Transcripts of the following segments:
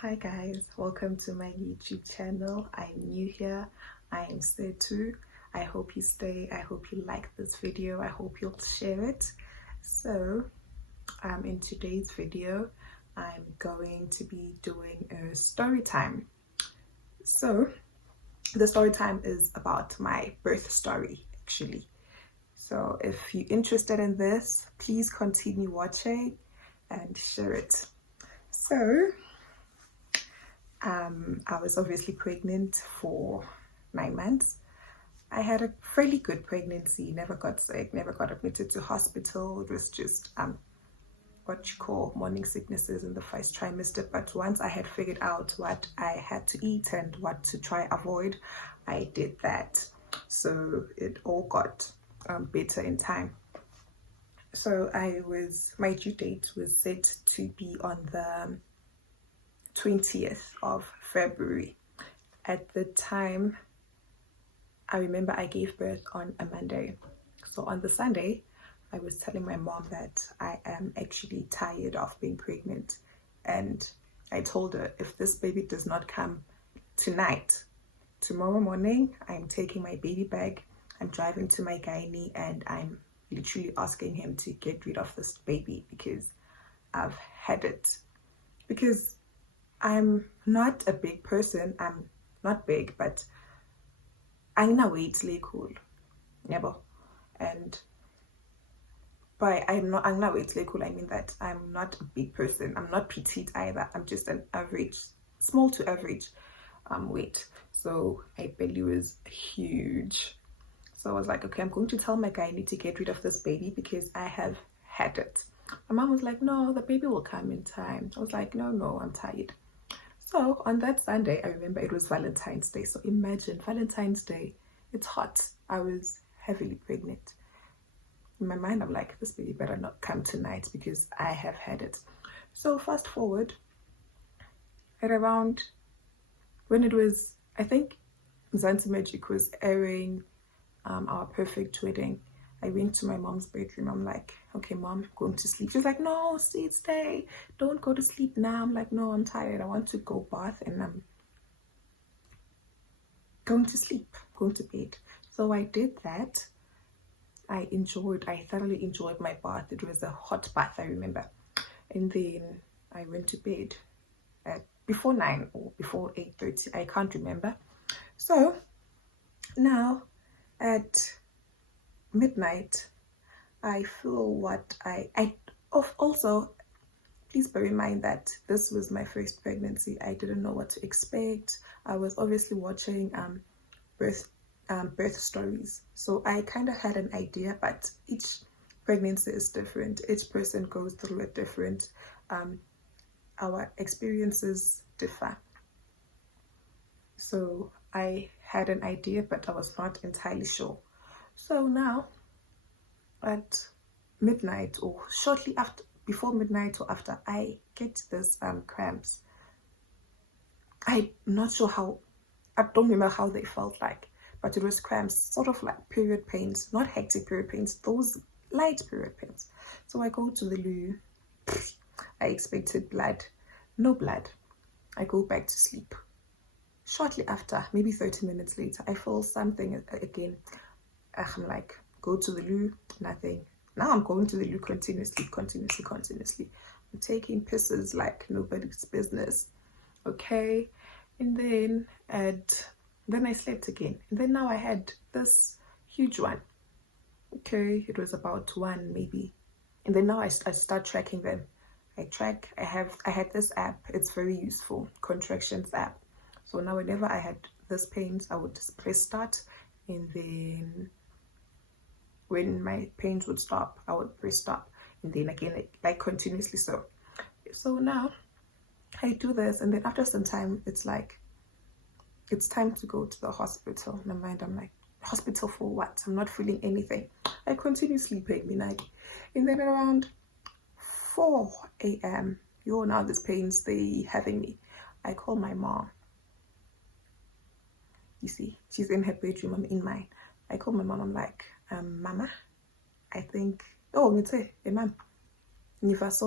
Hi guys, welcome to my YouTube channel. I'm new here. I am Setu. I hope you stay. I hope you like this video. I hope you'll share it. So, in today's video, I'm going to be doing a story time. So, the story time is about my birth story, actually. So, if you're interested in this, please continue watching and share it. So, I was obviously pregnant for 9 months. I had a fairly good pregnancy, never got sick, never got admitted to hospital. It was just what you call morning sicknesses in the first trimester. But once I had figured out what I had to eat and what to try avoid, I did that. So it all got better in time. So my due date was set to be on the 20th of February. At the time, I remember I gave birth on a Monday. So on the Sunday, I was telling my mom that I am actually tired of being pregnant. And I told her, if this baby does not come tonight, tomorrow morning, I'm taking my baby bag, I'm driving to my gynae, and I'm literally asking him to get rid of this baby because I've had it. Because I'm not a big person. I'm not big, but I'm not weight cool. Never. And by I'm not weight cool, I mean that I'm not a big person. I'm not petite either. I'm just an average, small to average weight. So my belly was huge. So I was like, okay, I'm going to tell my guy I need to get rid of this baby because I have had it. My mom was like, no, the baby will come in time. I was like, no, I'm tired. So on that Sunday, I remember it was Valentine's Day. So imagine Valentine's Day, it's hot. I was heavily pregnant. In my mind, I'm like, this baby better not come tonight because I have had it. So fast forward, at around when it was, I think Mzansi Magic was airing our perfect wedding. I went to my mom's bedroom. I'm like, okay, mom, I'm going to sleep. She's like, no, stay. Don't go to sleep now. I'm like, no, I'm tired. I want to go bath and I'm going to sleep, going to bed. So I did that. I thoroughly enjoyed my bath. It was a hot bath, I remember. And then I went to bed at before 9 or before 8:30. I can't remember. So now at midnight, I feel what I also, please bear in mind that this was my first pregnancy. I didn't know what to expect. I was obviously watching birth stories, so I kind of had an idea, but each pregnancy is different. Each person goes through it different. Our experiences differ. So I had an idea, but I was not entirely sure. So now at midnight or shortly after, before midnight or after, I get this cramps. I'm not sure how, I don't remember how they felt like, but it was cramps, sort of like period pains, not hectic period pains, those light period pains. So I go to the loo. I expected blood, no blood. I go back to sleep. Shortly after, maybe 30 minutes later, I feel something again. I'm like, go to the loo, nothing. Now I'm going to the loo continuously. I'm taking pisses like nobody's business. Okay. And then I slept again. And then now I had this huge one. Okay, it was about 1 maybe. And then now I start tracking them. I had this app. It's very useful, contractions app. So now whenever I had this pains, I would just press start, and then when my pains would stop, I would press stop, and then again, like continuously. So now I do this, and then after some time, it's like, it's time to go to the hospital. In my mind, I'm like, hospital for what? I'm not feeling anything. I continue sleeping, and then around 4 a.m., now this pains, they having me. I call my mom. You see, she's in her bedroom, I'm in mine. I call my mom, I'm like, Mama, I think, oh, me say, hey, mom, so,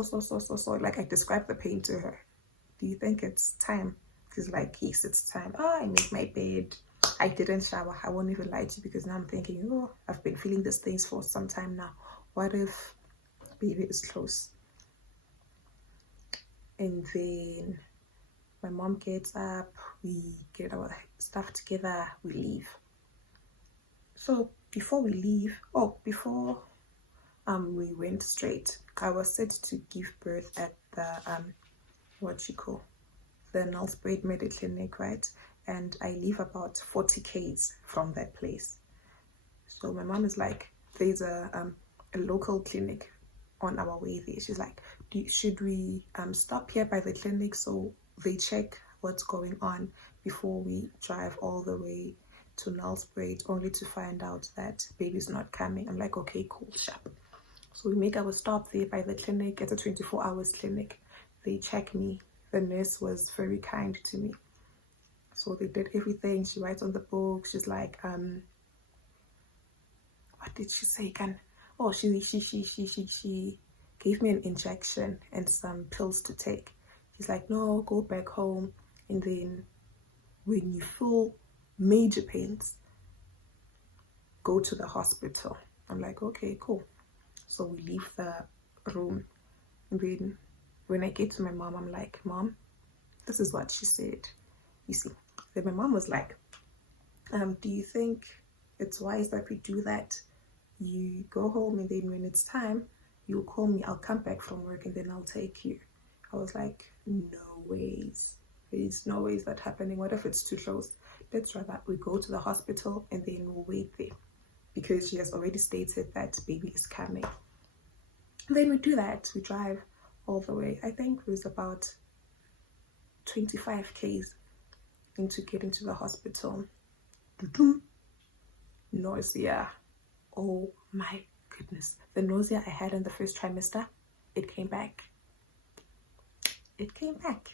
like I described the pain to her. do you think it's time? She's like, yes, it's time. Oh, I made my bed. I didn't shower. I won't even lie to you, because now I'm thinking, oh, I've been feeling these things for some time now. What if baby is close? And then my mom gets up, we get our stuff together, we leave. So before we leave, before we went straight, I was set to give birth at the the Nelspruit Mediclinic, right? And I live about 40 k's from that place. So my mom is like, there's a local clinic on our way there. She's like, should we stop here by the clinic so they check what's going on before we drive all the way to Nelspruit, only to find out that baby's not coming? I'm like, okay, cool, sharp. So we make our stop there by the clinic. It's a 24 hours clinic. They check me. The nurse was very kind to me. So they did everything. She writes on the book. She's like, what did she say again? Oh, she gave me an injection and some pills to take. She's like, no, go back home, and then when you feel major pains, go to the hospital. I'm like, okay, cool. So we leave the room, and then when I get to my mom, I'm like, Mom, this is what she said. You see, then my mom was like, do you think it's wise that we do that? You go home, and then when it's time, you'll call me. I'll come back from work, and then I'll take you. I was like, no ways. There's no ways that happening. What if it's too close? Let's rather we go to the hospital, and then we'll wait there, because she has already stated that baby is coming. And then we do that. We drive all the way. I think it was about 25 k's into getting to the hospital. Nausea. Oh my goodness. The nausea I had in the first trimester, it came back. It came back.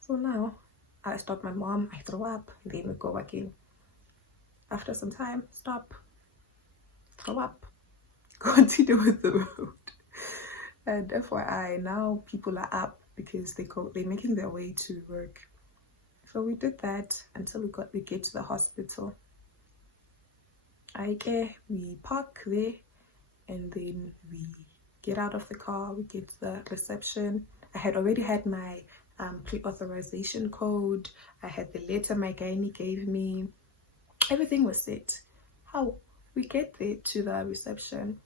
So now I stop my mom, I throw up, and then we go again. After some time, stop, throw up, continue with the road. And FYI, now people are up because they're making their way to work. So we did that until we get to the hospital. We park there, and then we get out of the car, we get to the reception. I had already had my pre-authorization code. I had the letter my gynae gave me. Everything was set. How we get there to the reception,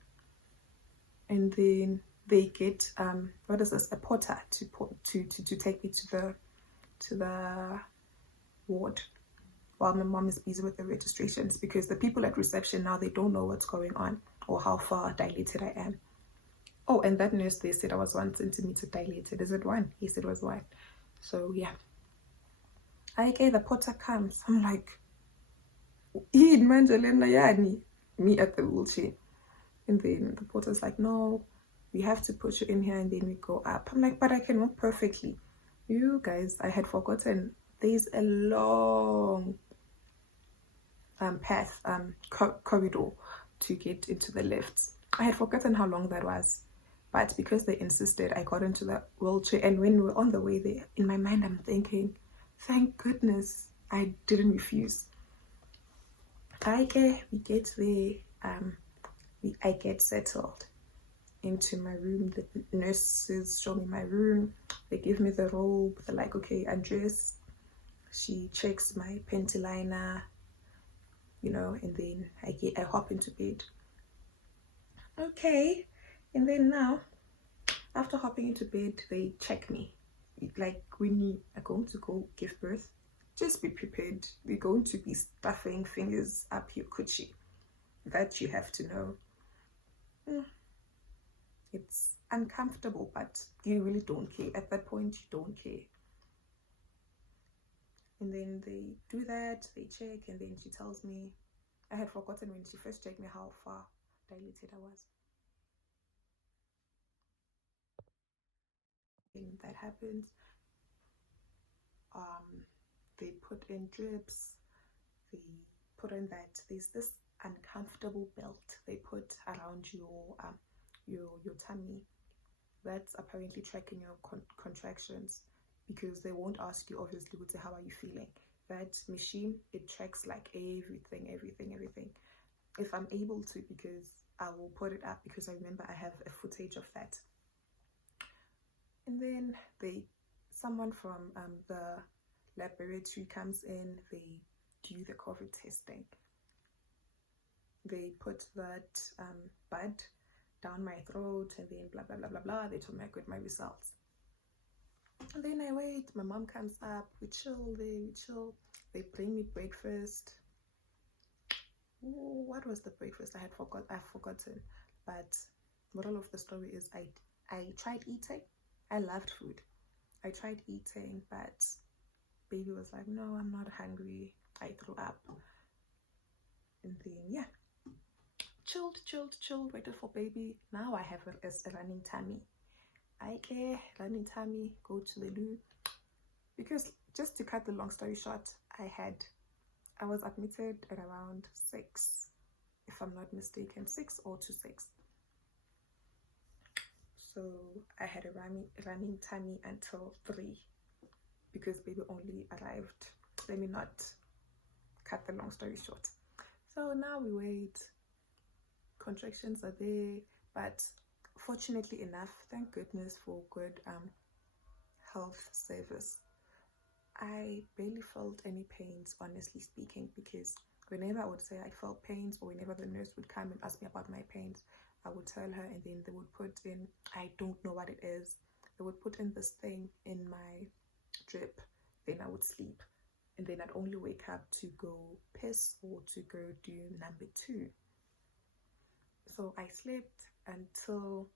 and then they get a porter to take me to the ward, while my mom is busy with the registrations, because the people at reception now, they don't know what's going on or how far dilated I am. Oh, and that nurse, they said I was 1 centimeter dilated. Is it 1? He said it was 1. So yeah, the porter comes. I'm like, me at the wheelchair. And then the porter's like, no, we have to put you in here, and then we go up. I'm like, but I can walk perfectly. You guys, I had forgotten there's a long path, corridor to get into the lifts. I had forgotten how long that was, but because they insisted, I got into the wheelchair. And when we were on the way there, in my mind, I'm thinking, thank goodness I didn't refuse. We get there, I get settled into my room. The nurses show me my room. They give me the robe. They're like, okay, undress. She checks my panty liner, and then I hop into bed. Okay, and then now, after hopping into bed, they check me. Like, when you are going to go give birth, just be prepared. They're going to be stuffing fingers up your coochie. That you have to know. It's uncomfortable, but you really don't care. At that point, you don't care. And then they do that, they check, and then she tells me, I had forgotten when she first checked me how far dilated I was. And that happens. They put in drips. They put in that there's this uncomfortable belt they put around your tummy that's apparently tracking your contractions. because they won't ask you obviously how are you feeling. That machine, it tracks like everything. If I'm able to, because I will put it up, because I remember I have a footage of that. And then someone from the laboratory comes in, they do the COVID testing. They put that bud down my throat, and then blah blah blah blah blah. They told me I got my results. And then I wait, my mom comes up, we chill. They bring me breakfast. Ooh, what was the breakfast? I've forgotten. But moral of the story is I tried eating. I loved food. I tried eating, but baby was like, no, I'm not hungry. I threw up. And then yeah, chilled, waited for baby. Now I have a running tummy. Running tummy, go to the loo. Because just to cut the long story short, I was admitted at around 6, if I'm not mistaken, 6 or to 6. So I had a running tummy until 3, because baby only arrived. Let me not cut the long story short. So now we wait. Contractions are there, but fortunately enough, thank goodness for good health service, I barely felt any pains, honestly speaking, because whenever I would say I felt pains, or whenever the nurse would come and ask me about my pains, I would tell her, and then they would put in, I don't know what it is, they would put in this thing in my drip, then I would sleep, and then I'd only wake up to go piss or to go do number 2. So I slept until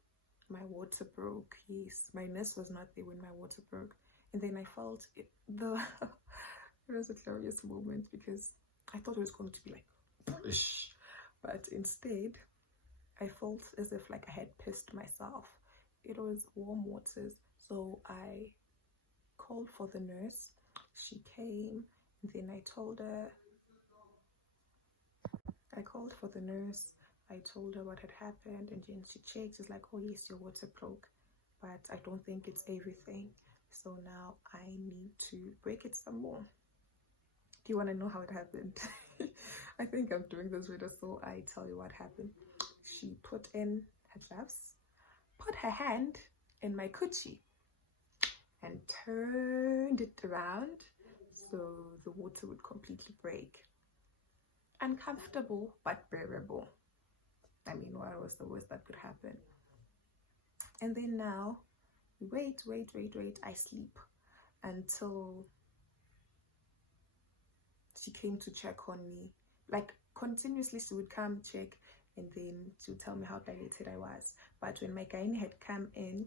my water broke. Yes, my nurse was not there when my water broke. And then I felt it was a glorious moment, because I thought it was going to be like, whoosh. But instead, I felt as if like I had pissed myself. It was warm waters. So I called for the nurse. She came, and then I called for the nurse. I told her what had happened, and then she checked. She's like, oh yes, your water broke, but I don't think it's everything. So now I need to break it some more. Do you want to know how it happened? I think I'm doing this video, so I tell you what happened. She put in her gloves, put her hand in my coochie, and turned it around so the water would completely break. Uncomfortable, but bearable. I mean, what was the worst that could happen? And then now, wait. I sleep until she came to check on me. Like, continuously she would come check, and then she would tell me how dilated I was. But when my gynae had come in,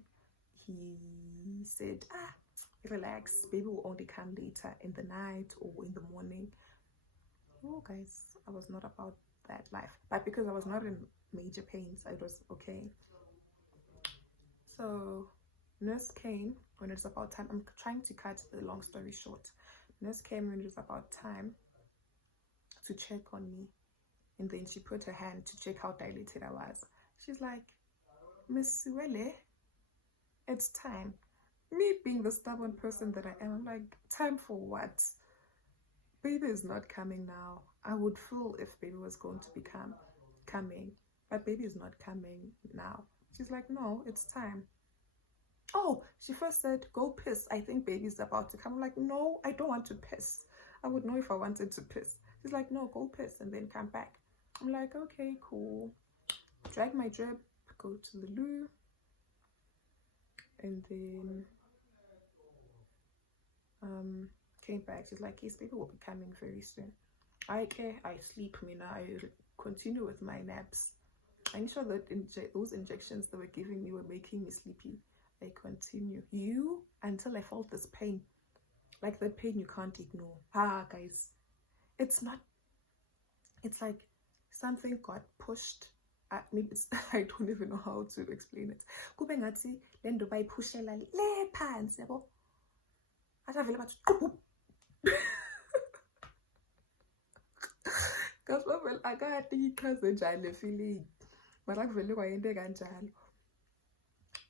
he said, relax, baby will only come later in the night or in the morning. Oh guys, I was not about that life. But because I was not in major pains, it was okay. So nurse came when it was about time. I'm trying to cut the long story short. Nurse came when it was about time to check on me, and then she put her hand to check how dilated I was. She's like, Miss Siwele, it's time. Me being the stubborn person that I am, I'm like, time for what? Baby is not coming now. I would feel if baby was going to be coming, but baby is not coming now. She's like, no, it's time. Oh, she first said, go piss. I think baby's about to come. I'm like, no, I don't want to piss. I would know if I wanted to piss. She's like, no, go piss and then come back. I'm like, okay, cool. Drag my drip, go to the loo, and then came back. She's like, yes, baby will be coming very soon. I sleep, Mina. I continue with my naps. I'm sure that those injections they were giving me were making me sleepy. I continue until I felt this pain, like that pain you can't ignore. Guys, it's like something got pushed. Maybe it's, I don't even know how to explain it. Kube ngathi le nto bayipushela le phansi yabo. Atavele bathi Kaswavele akade ichaze njani le feeling. Mara kuvele kwayente kanjalo.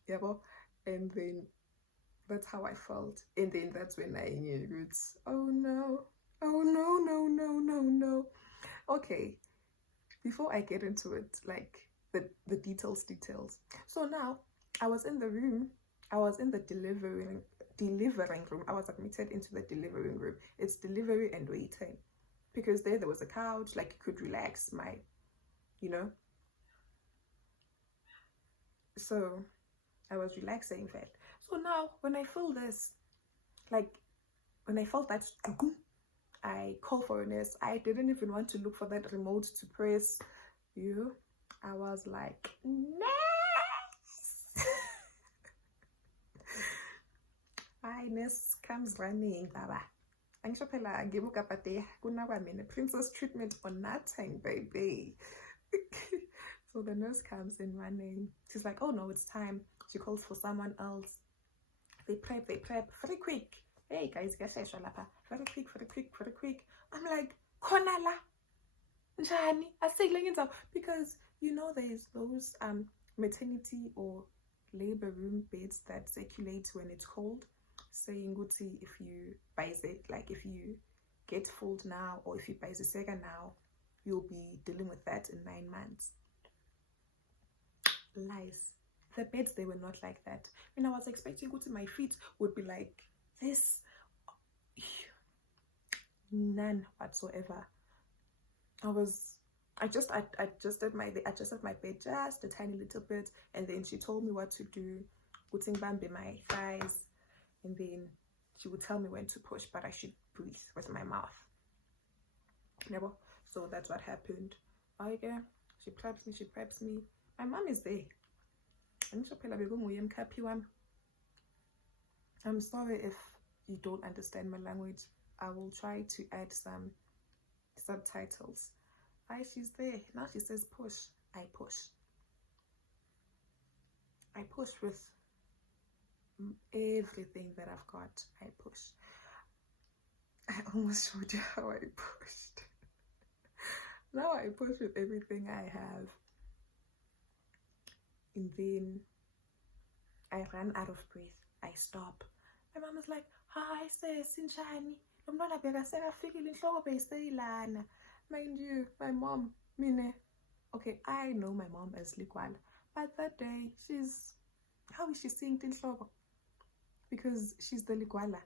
Yabo, and then That's how I felt. And then that's when I knew it's, oh no, oh no, no, no, no, no. Okay, before I get into it, like the details. So now I was in the room. I was in the delivering room. I was admitted into the delivering room. It's delivery and waiting, because there was a couch, like you could relax my, you know. So I was relaxing that. So now when I feel this, like when I felt that, I call for a nurse. I didn't even want to look for that remote to press. I was like, nurse. Hi, nurse comes running, baba. Angisho phela ngibuka pate kunaba mina princess treatment or nothing, baby. So the nurse comes in running. She's like, oh no, it's time. She calls for someone else. They prep very quick. Hey guys, very quick. I'm like, Konala njani aseyilenza, because there's those maternity or labor room beds that circulate when it's cold, saying Guti, if you buy it, like if you get fooled now or if you buy the second now, you'll be dealing with that in 9 months. Lies. The beds, they were not like that. I was expecting Guti, my feet would be like this. None whatsoever. I adjusted my bed just a tiny little bit, and then she told me what to do, putting bambi my thighs, and then she would tell me when to push, but I should breathe with my mouth. Never. So that's what happened. Okay, she preps me. My mom is there. I'm sorry if you don't understand my language. I will try to add some subtitles. She's there. Now she says push. I push. I push with everything that I've got. I push. I almost showed you how I pushed. Now I push with everything I have. And then I ran out of breath. I stop. My mom was like, hi sis, sinjani? Lomntwana bekasekafike inhloko beyiseyilana. Mind you, my mom, okay, I know my mom as Ligwala, but that day how is she seeing inhloko? Because she's the Ligwala.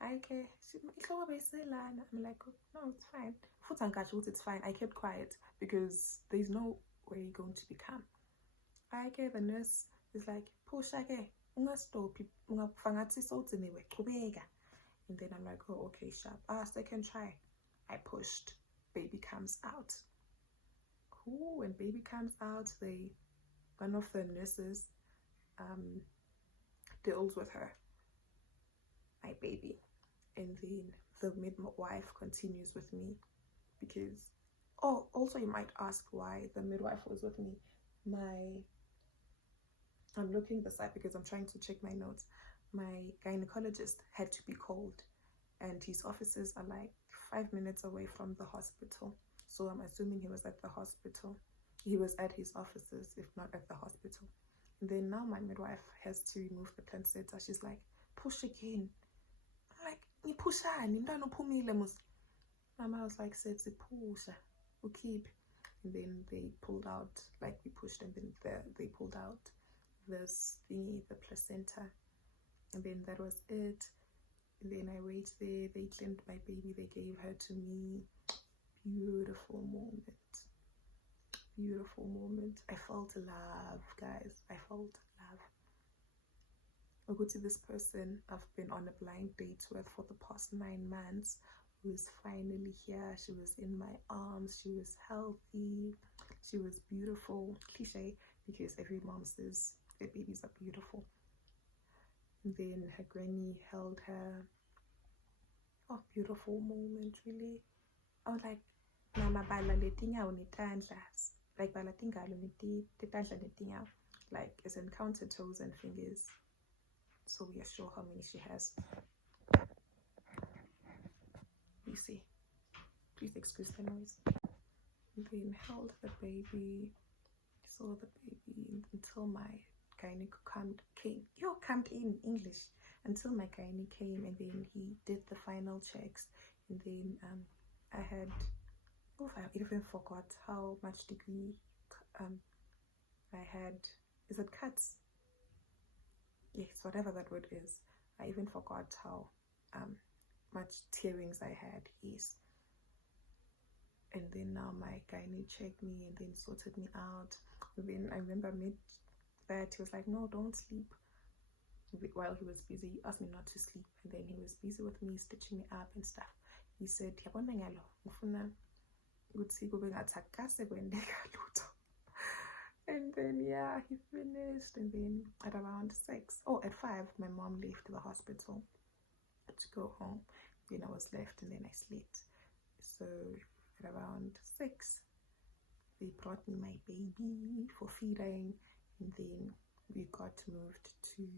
I'm like, oh, no, it's fine. It's fine. I kept quiet because there's no way you're going to be calm. The nurse is like, push again. Stop. And then I'm like, oh, okay, sharp. Second try. I pushed. Baby comes out. When baby comes out, one of the nurses deals with her, my baby, and then the midwife continues with me, because also you might ask why the midwife was with me. I'm looking this up because I'm trying to check my notes. My gynecologist had to be called, and his offices are like 5 minutes away from the hospital. So I'm assuming he was at the hospital. He was at his offices, if not at the hospital. And then now my midwife has to remove the placenta. She's like, push again. I'm like, Mama was like, said push, we'll keep. And then they pulled out, like we pushed, and then they pulled out this thingy, the placenta. And then that was it. And then I waited there. They cleaned my baby. They gave her to me. Beautiful moment. Beautiful moment. I felt love, guys. I felt love. I go to this person I've been on a blind date with for the past 9 months, who is finally here. She was in my arms. She was healthy. She was beautiful. Cliche, because every mom says their babies are beautiful. And then her granny held her. Oh, beautiful moment, really. I was like, Mama bala letinyawo netandla. Like bala tingalo netandla netinyawo. Like as in counter toes and fingers. So we are sure how many she has. You see. Please excuse the noise. And then held the baby. Saw the baby until my gynae came in English. until my gynae came, and then he did the final checks, and then I had, oh, I even forgot how much degree I had. Is it cuts? Yes, whatever that word is. I even forgot how much tearings I had. Yes. And then now my gynae checked me and then sorted me out. And then I remember mid that he was like, no, don't sleep. While he was busy, he asked me not to sleep, and then he was busy with me, stitching me up and stuff. He said, and then yeah, he finished. And then at around 6, at 5, my mom left the hospital to go home. Then I was left, and then I slept. So at around 6, they brought me my baby for feeding, and then we got moved to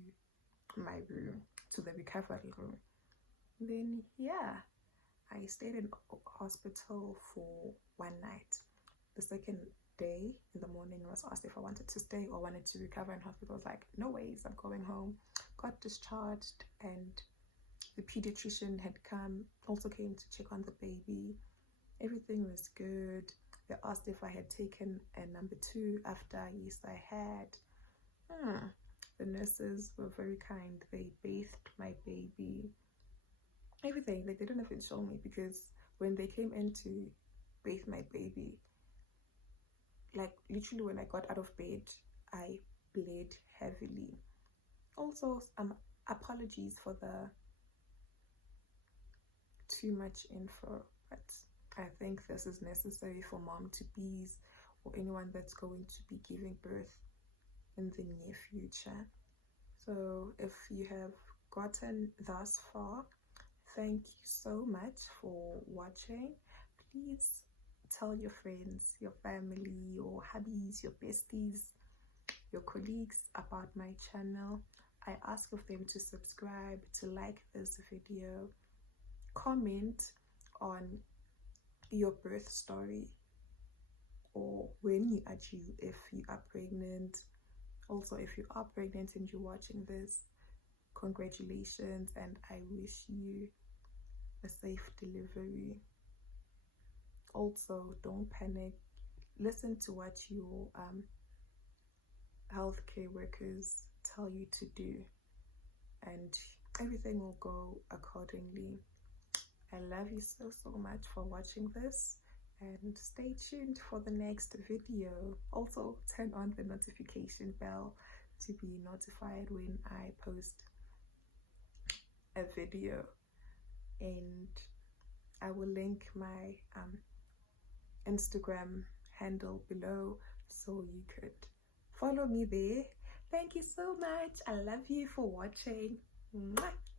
my room, to the recovery room. And then yeah, I stayed in hospital for 1 night. The second day in the morning, I was asked if I wanted to stay or wanted to recover in hospital. I was like, no ways, I'm going home. Got discharged, and the pediatrician had also came to check on the baby. Everything was good. They asked if I had taken a number 2 after. Yes, I had. The nurses were very kind. They bathed my baby. Everything. They didn't even show me, because when they came in to bathe my baby, like literally when I got out of bed, I bled heavily. Also, apologies for the too much info, but I think this is necessary for mom-to-bees or anyone that's going to be giving birth in the near future. So if you have gotten thus far, thank you so much for watching. Please tell your friends, your family, your hubbies, your besties, your colleagues about my channel. I ask of them to subscribe, to like this video, comment on your birth story, or when you are due, if you are pregnant. Also, if you are pregnant and you're watching this, congratulations, and I wish you a safe delivery. Also, don't panic. Listen to what your healthcare workers tell you to do, and everything will go accordingly. I love you so much for watching this, and stay tuned for the next video. Also, turn on the notification bell to be notified when I post a video, and I will link my Instagram handle below so you could follow me there. Thank you so much. I love you for watching. Mwah.